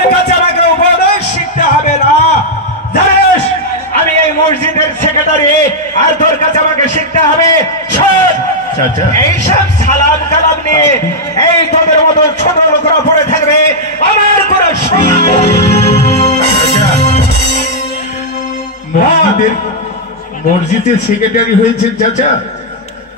তোর কাছে আমাকে উপদেশ শিখতে হবে না। জানিস আমি এই মসজিদের সেক্রেটারি, আর তোর কাছে আমাকে শিখতে হবে। এইসব সালাম কালাম নিয়ে এই তোদের মতো ছোট লোকরা পড়ে থাকবে, আমার কোনো মসজিদের সেক্রেটারি হয়েছেন চাচা?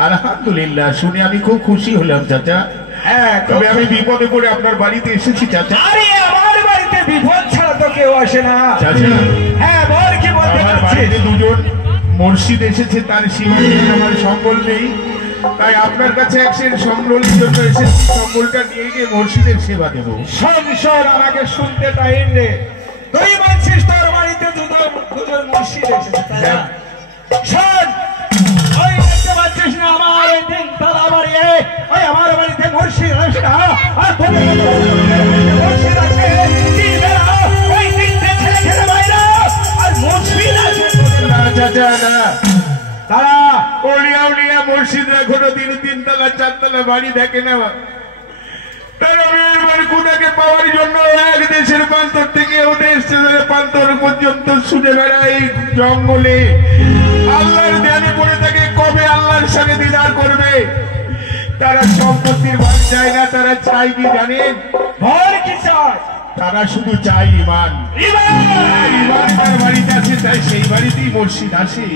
আলহামদুলিল্লাহ, শুনে আমি খুব খুশি হলাম চাচা। হ্যাঁ, তবে আমি বিপদে পড়ে আপনার বাড়িতে এসেছি চাচা। আরে আমার বাড়িতে বিপদ ছাড়া তো কেউ আসে না চাচা। হ্যাঁ বল, কি বলতে আমার বাড়িতে দুজন মুর্শিদ এসেছে, তার সীমা আমার সম্বল নেই, তাই আপনার কাছে এক সের সম্বলের জন্য এসেছি। সম্বলটা নিয়ে গিয়ে মুর্শিদের সেবা দেব। শোন, আমাকে শুনতে টাইম রে। তুই বলছিস তোর বাড়িতে দুজন মুর্শিদ এসেছে, তাই না? শোন, ওই দেখতে পাচ্ছিস না আমার ওই তিনতলা বাড়ি, ওই আমার বাড়িতে মুর্শিদ আসে না, আর তোদের মুর্শিদ আছে ওই তিনটে ছেলে ছেলে বাইরে, আর মুর্শিদ আছে চাচা না। তারা ওলিয়া উলিয়া মুর্শিদরা কোনোদিন তিনতলা চারতলা বাড়ি দেখে না। তারা মেয়ের কুদাকে পাওয়ার জন্য এক দেশের প্রান্তর থেকে উঠে এসছে প্রান্তর পর্যন্ত ছুটে বেড়ায় এই জঙ্গলে। আল্লাহর ধ্যানে পড়ে থাকে কবে আল্লাহর সাথে দিদার করবে। তারা সম্পত্তির বাড়ি চায় না, তারা চাই কি জানেন? ভর কি চায়? তারা শুধু চাই ইমান। ইমান তার বাড়িতে আছে, তাই সেই বাড়িতেই মুর্শিদ আসে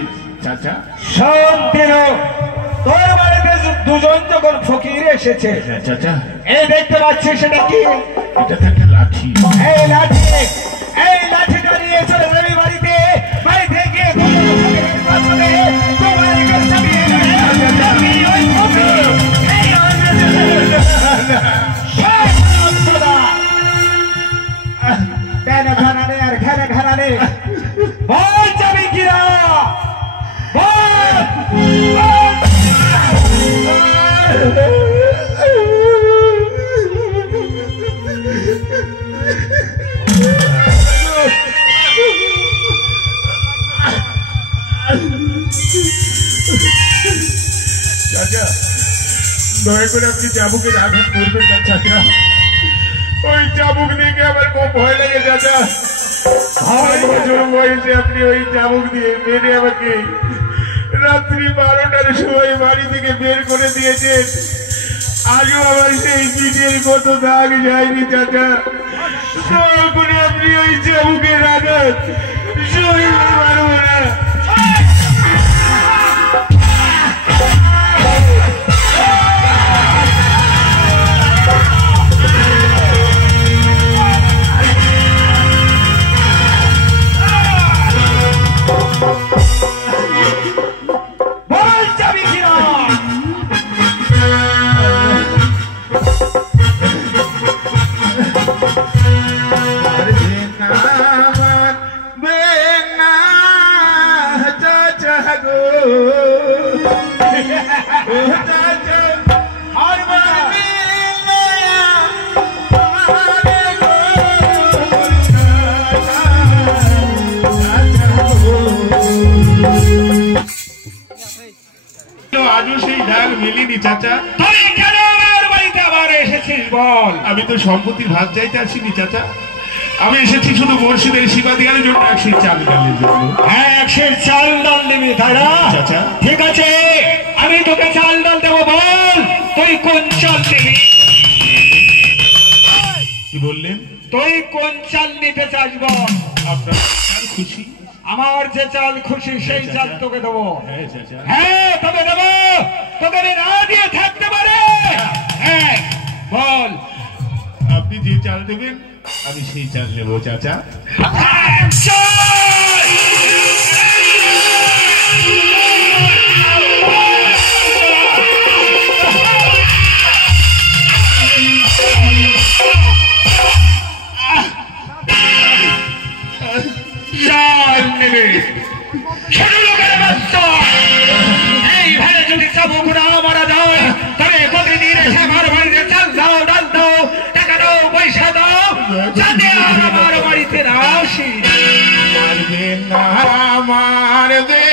চাচা। শান্তির তোর বাড়িতে দুজন যখন ফকির এসেছে চাচা, এই দেখতে পাচ্ছিস সেটা কি? এটা তো একটা লাঠি। এই লাঠিটা নিয়ে চলে যাবি বাড়িতে। বাড়িতে গিয়ে ঘানানে আর ঘানানে বল যাবি কিরা? চাচা, দয়া করে আপনি চাবুকের আঘাত করবেন না চাচা। ওই চাবুক দেখে আমার খুব ভয় লাগে চাচা। 6 বছর বয়সে আপনি ওই চাবুক দিয়ে মেরে আমাকে রাত্রি 12টার সময় বাড়ি থেকে বের করে দিয়েছেন। আজও আমার সেই পিঠের কত দাগ যায়নি চাচা। দয়া করে আপনি ওই চাবুকের আঘাত সইতে পারবো না। চাচা, তুই কেন আমার বাড়িতে আবার এসেছিস বল? আমি তো সম্পত্তির ভাগ চাইতে আসিনি চাচা, আমি এসেছি শুধু মুর্শিদের সেবা দেওয়ার জন্য, 1 সের চাল ডালের জন্য। হ্যাঁ, 1 সের চাল ডাল নিবি তাই না চাচা? ঠিক আছে, আমি তোকে চাল ডাল দেবো। বল তুই কোন চাল নিবি? কি বললেন? তুই কোন চাল নিতে চাস বল? আপনার খুশি? আমার যে চাল খুশি সেই চাল তোকে দেবো। হ্যাঁ চাচা। হ্যাঁ তবে দেবো, তোকে না দিয়ে থাকতে পারে। হ্যাঁ বল, আপনি যে চাল দেবেন আমি সেই চাল নেবো চাচা। চাল নেবে ছোট লোকের বাচ্চা। এইভাবে যদি চাবুক না মারা যায় তবে প্রতিদিন এসে আমার বাড়িতে চাল দাও, ডাল দাও, টাকা দাও, পয়সা দাও, যাতে আর আমার বাড়িতে না আসি। মারবে না, মারবে